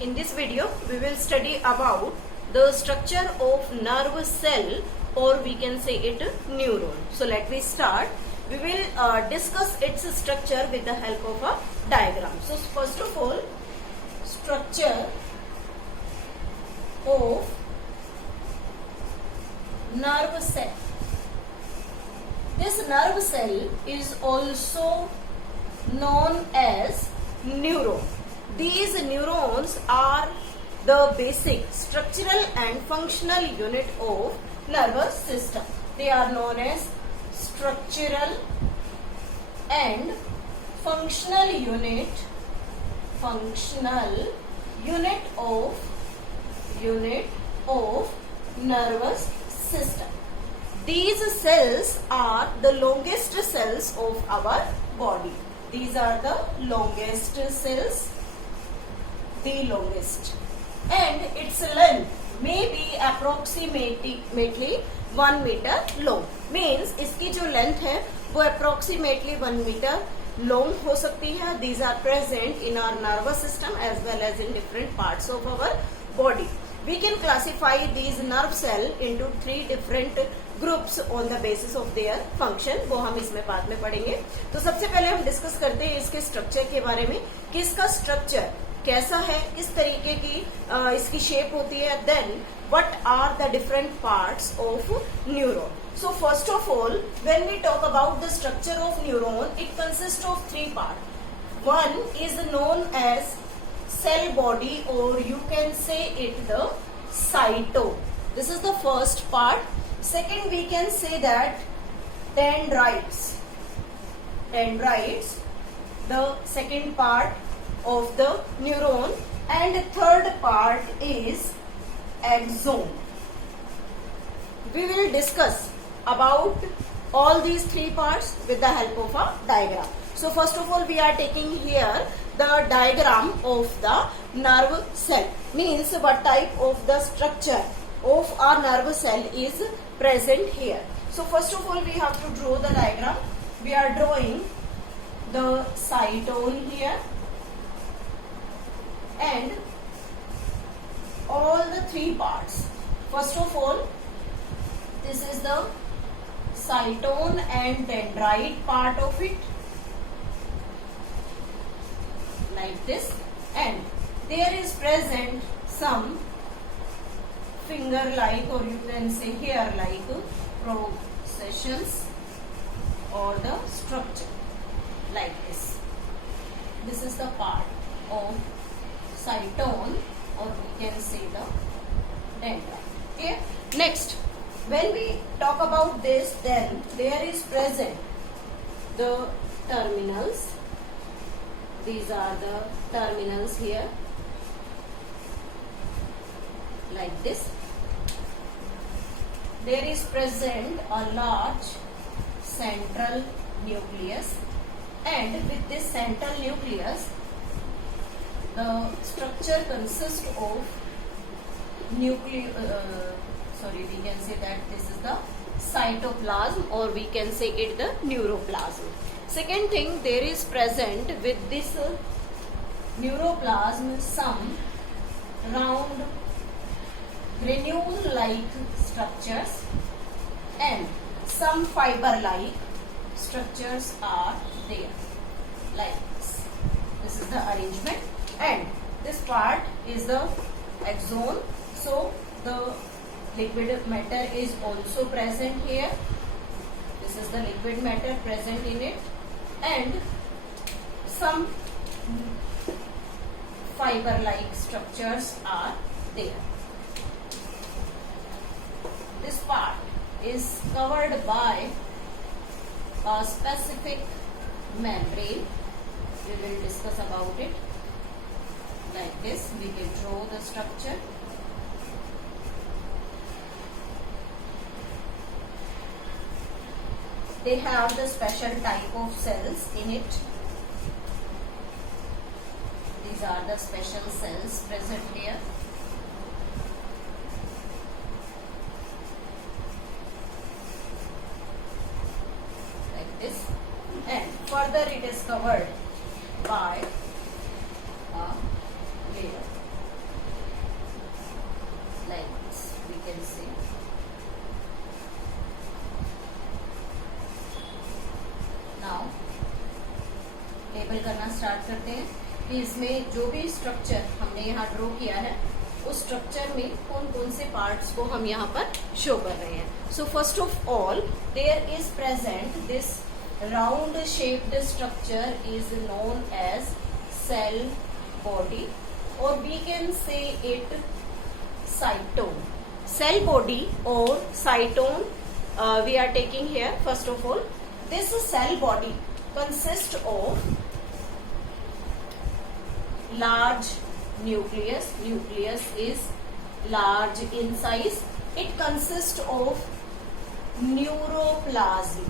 In this video, we will study about the structure of nerve cell, or we can say it neuron. So let me start. We will discuss its structure with the help of a diagram. So first of all, structure of nerve cell. This nerve cell is also known as neuron. These neurons are the basic structural and functional unit of nervous system. They are known as structural and functional unit of nervous system. These cells are the longest cells of our body. These are the longest cells, the longest, and its length may be approximately 1 meter long. Means इसकी जो length है वो approximately 1 meter long हो सकती है. These are present in our nervous system as well as in different parts of our body. We can classify these nerve cell into 3 different groups on the basis of their function. वो हम इसमें बाद में पढ़ेंगे. तो सबसे पहले हम डिस्कस करते हैं इसके स्ट्रक्चर के बारे में कि इसका स्ट्रक्चर कैसा है, किस तरीके की इसकी शेप होती है. Then what are the different parts of neuron. So first of all, when we talk about the structure of neuron, it consists of 3 parts. One is known as cell body, or you can say it the cytosol. This is the first part. Second, we can say that dendrites, the second part of the neuron, and the third part is axon. We will discuss about all these 3 parts with the help of a diagram. So first of all, we are taking here the diagram of the nerve cell. Means what type of the structure of our nerve cell is present here. So first of all, we have to draw the diagram. We are drawing the cytosol here and all the 3 parts. First of all, this is the cytosol and dendrite part of it, like this, and there is present some finger like, or you can say hair like processions or the structure like this. This is the part of cytosol, or we can say the dendrite. Okay. Next, when we talk about this, then there is present the terminals. These are the terminals here, like this. There is present a large central nucleus, and with this central nucleus, the structure consists of we can say that this is the cytoplasm, or we can say it the neuroplasm. Second thing, there is present with this neuroplasm some round granule-like structures and some fiber-like structures are there, like this. This is the arrangement, and this part is the axon. So the liquid matter is also present here. This is the liquid matter present in it, and some fiber-like structures are there. This part is covered by a specific membrane. We will discuss about it. Like this, we can draw the structure. They have the special type of cells in it. These are the special cells present here. Like this. And further it is covered by a layer. Start करते हैं कि इसमें जो भी structure हमने यहाँ draw किया है उस स्ट्रक्चर में कौन कौन से पार्ट्स को हम यहाँ पर शो कर रहे हैं. So first of all there is present this round shaped structure is known as cell body और we can say it cyton. Cell body or cytone we are taking here. First of all, this cell body consists of large nucleus. Nucleus is large in size. It consists of neuroplasm.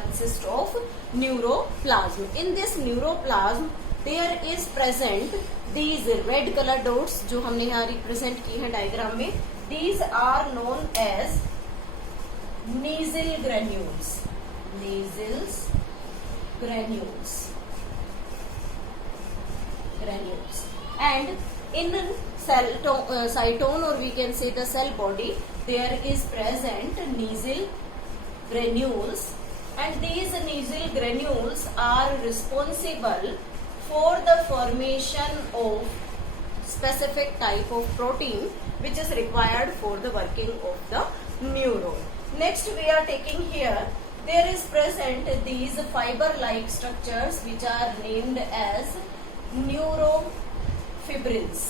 Consists of neuroplasm. In this neuroplasm, there is present these red color dots जो हमने यहाँ represent की है diagram में. These are known as nasal granules. Nasal granules. Granules. And in cytone or we can say the cell body, there is present nasal granules, and these nasal granules are responsible for the formation of specific type of protein which is required for the working of the neuron. Next we are taking here, there is present these fiber-like structures which are named as neurofibrils.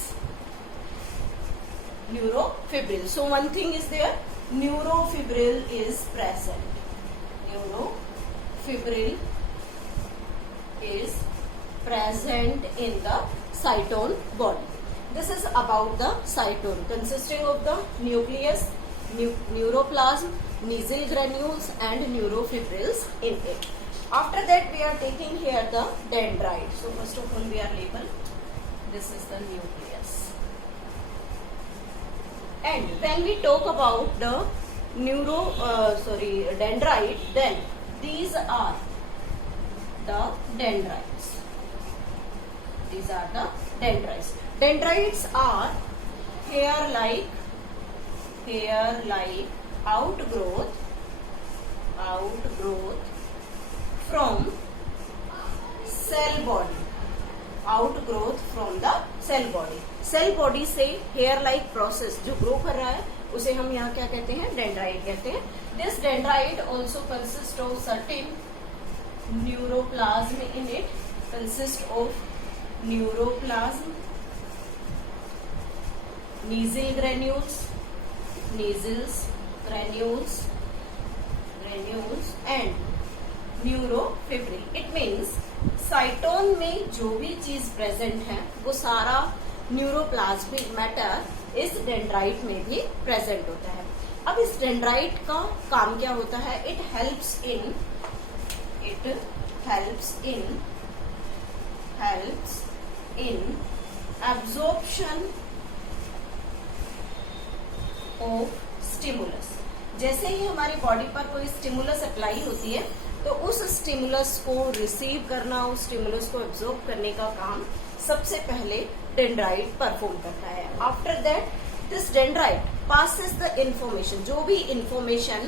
Neurofibril. So one thing is there, neurofibril is present. Neurofibril is present in the cytone body. This is about the cytone, consisting of the nucleus, neuroplasm, nasal granules and neurofibrils in it. After that we are taking here the dendrite. So first of all we are label, this is the nucleus. And when we talk about the dendrite, then these are the dendrites. These are the dendrites. Dendrites are hair-like outgrowth from cell body. Outgrowth from the cell body. Cell body से hair-like process जो grow कर रहा है उसे हम यहाँ क्या कहते हैं? Dendrite कहते हैं. This dendrite also consists of certain neuroplasm in it. Consists of neuroplasm, nasal granules, and neurofibril. It means cytone में जो भी चीज प्रेजेंट है वो सारा न्यूरोप्लाज्मिक मैटर इस डेंड्राइट में भी प्रेजेंट होता है. अब इस डेंड्राइट का काम क्या होता है? It helps in absorption of stimulus. जैसे ही हमारी बॉडी पर कोई स्टिमुलस अप्लाई होती है तो उस स्टिमुलस को रिसीव करना, उस स्टिमुलस को एब्जॉर्ब करने का काम सबसे पहले डेंड्राइट परफॉर्म करता है. After that this dendrite passes the information. जो भी इंफॉर्मेशन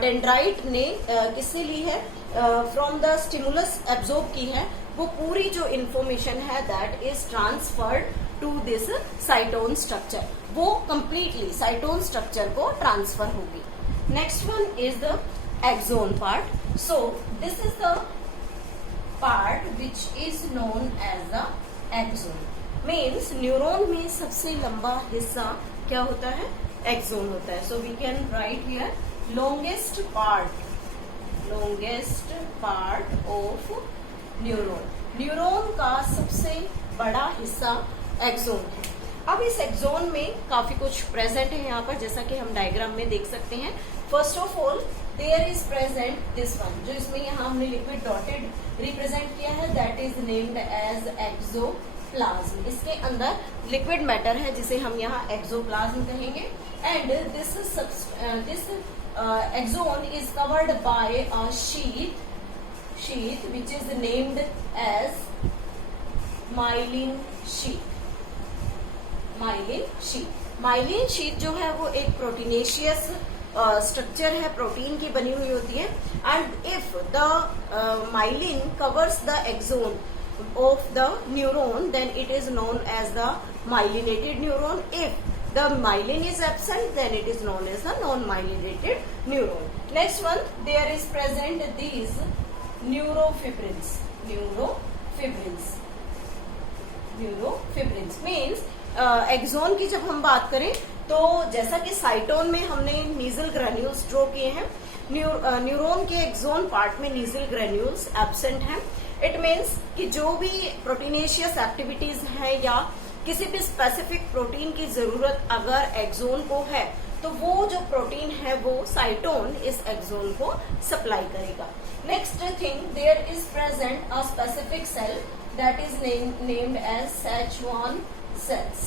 डेंड्राइट ने किससे ली है? फ्रॉम द स्टिमुलस एब्जॉर्ब की है, वो पूरी जो इंफॉर्मेशन है that is transferred to this cyton structure. वो कंप्लीटली साइटोन स्ट्रक्चर को ट्रांसफर होगी. Next one is the axon part. So this is the part which is known as the axon. Means neuron में सबसे लंबा हिस्सा क्या होता है? एक्सोन होता है. So we can write here longest part of neuron. Neuron का सबसे बड़ा हिस्सा एक्सोन है. अब इस एक्सोन में काफी कुछ प्रेजेंट है यहाँ पर, जैसा कि हम डायग्राम में देख सकते हैं. First of all there is present this one, जो इसमें यहाँ हमने लिक्विड डॉटेड रिप्रेजेंट किया है, that is named as axoplasm. इसके अंदर लिक्विड मैटर है जिसे हम यहाँ एक्सोप्लाज्म कहेंगे. And this axon is covered by a sheath which is named as myelin sheath. Myelin sheath जो है वो एक प्रोटीनेशियस स्ट्रक्चर है, प्रोटीन की बनी हुई होती है. And if the myelin covers the axon of the neuron, then it is known as the myelinated neuron. If the myelin is absent, then it is known as the non-myelinated neuron. Next one, there is present these neurofibrils. Neurofibrils means axon की जब हम बात करें तो जैसा कि साइटोन में हमने नीजल ग्रेन्यूल्स ड्रॉ किए हैं, न्यूरॉन के एक्सोन पार्ट में नीजल ग्रेन्यूल्स एब्सेंट हैं. इट मीन्स कि जो भी प्रोटीनेशियस एक्टिविटीज है या किसी भी स्पेसिफिक प्रोटीन की जरूरत अगर एक्सोन को है तो वो जो प्रोटीन है वो साइटोन इस एक्सोन को सप्लाई करेगा. Next thing, there is present a specific cell that is named as Schwann cells.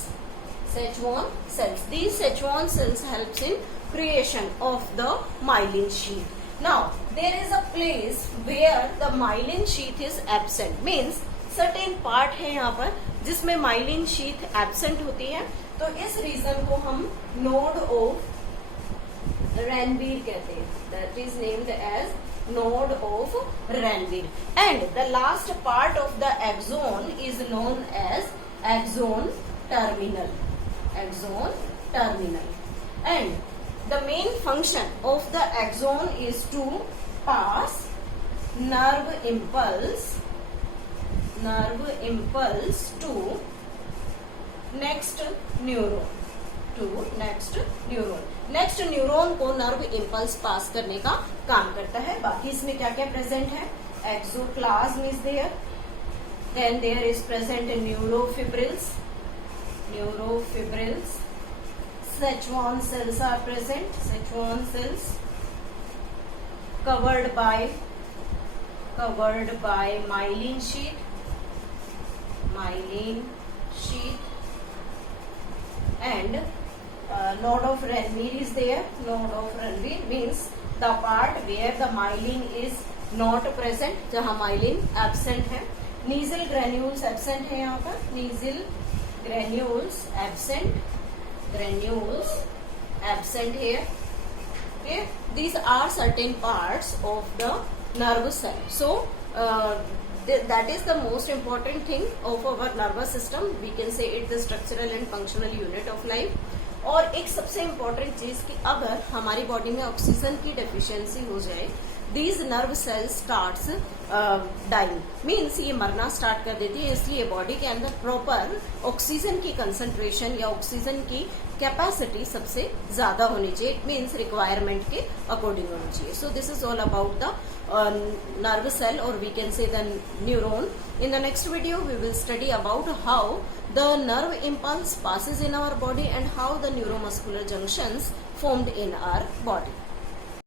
These Schwann cells helps in creation of the myelin sheath. Now there is a place where the myelin sheath is absent. Means certain part है यहाँ पर जिसमें myelin sheath absent होती है. तो इस reason को हम node of Ranvier कहते हैं. That is named as node of Ranvier. And the last part of the axon is known as axon terminal. And the main function of the axon is to pass nerve impulse to next neuron. Next neuron को nerve impulse पास करने का काम करता है. बाकी इसमें क्या क्या प्रेजेंट है? Axoplasm is there, then there is present neurofibrils, Schwann cells are present. Schwann cells covered by myelin sheath, and node of Ranvier is there. Node of Ranvier means the part where the myelin is not present, जहाँ myelin absent है. Nasal granules absent है यहाँ पर. Nasal granules absent here. Okay, these are certain parts of the nerve cell. So that is the most important thing of our nervous system. We can say it the structural and functional unit of life. और एक सबसे important चीज कि अगर हमारी body में oxygen की deficiency हो जाए, these nerve cells starts dying. Means ये मरना स्टार्ट कर देती है. इसलिए बॉडी के अंदर प्रॉपर ऑक्सीजन की कंसंट्रेशन या ऑक्सीजन की कैपेसिटी सबसे ज्यादा होनी चाहिए. इट मीन्स रिक्वायरमेंट के अकॉर्डिंग होनी चाहिए. सो this is all about the nerve cell, or we can say the neuron. In the next video we will study about how the nerve impulse passes in our body and how the neuromuscular junctions formed in our body.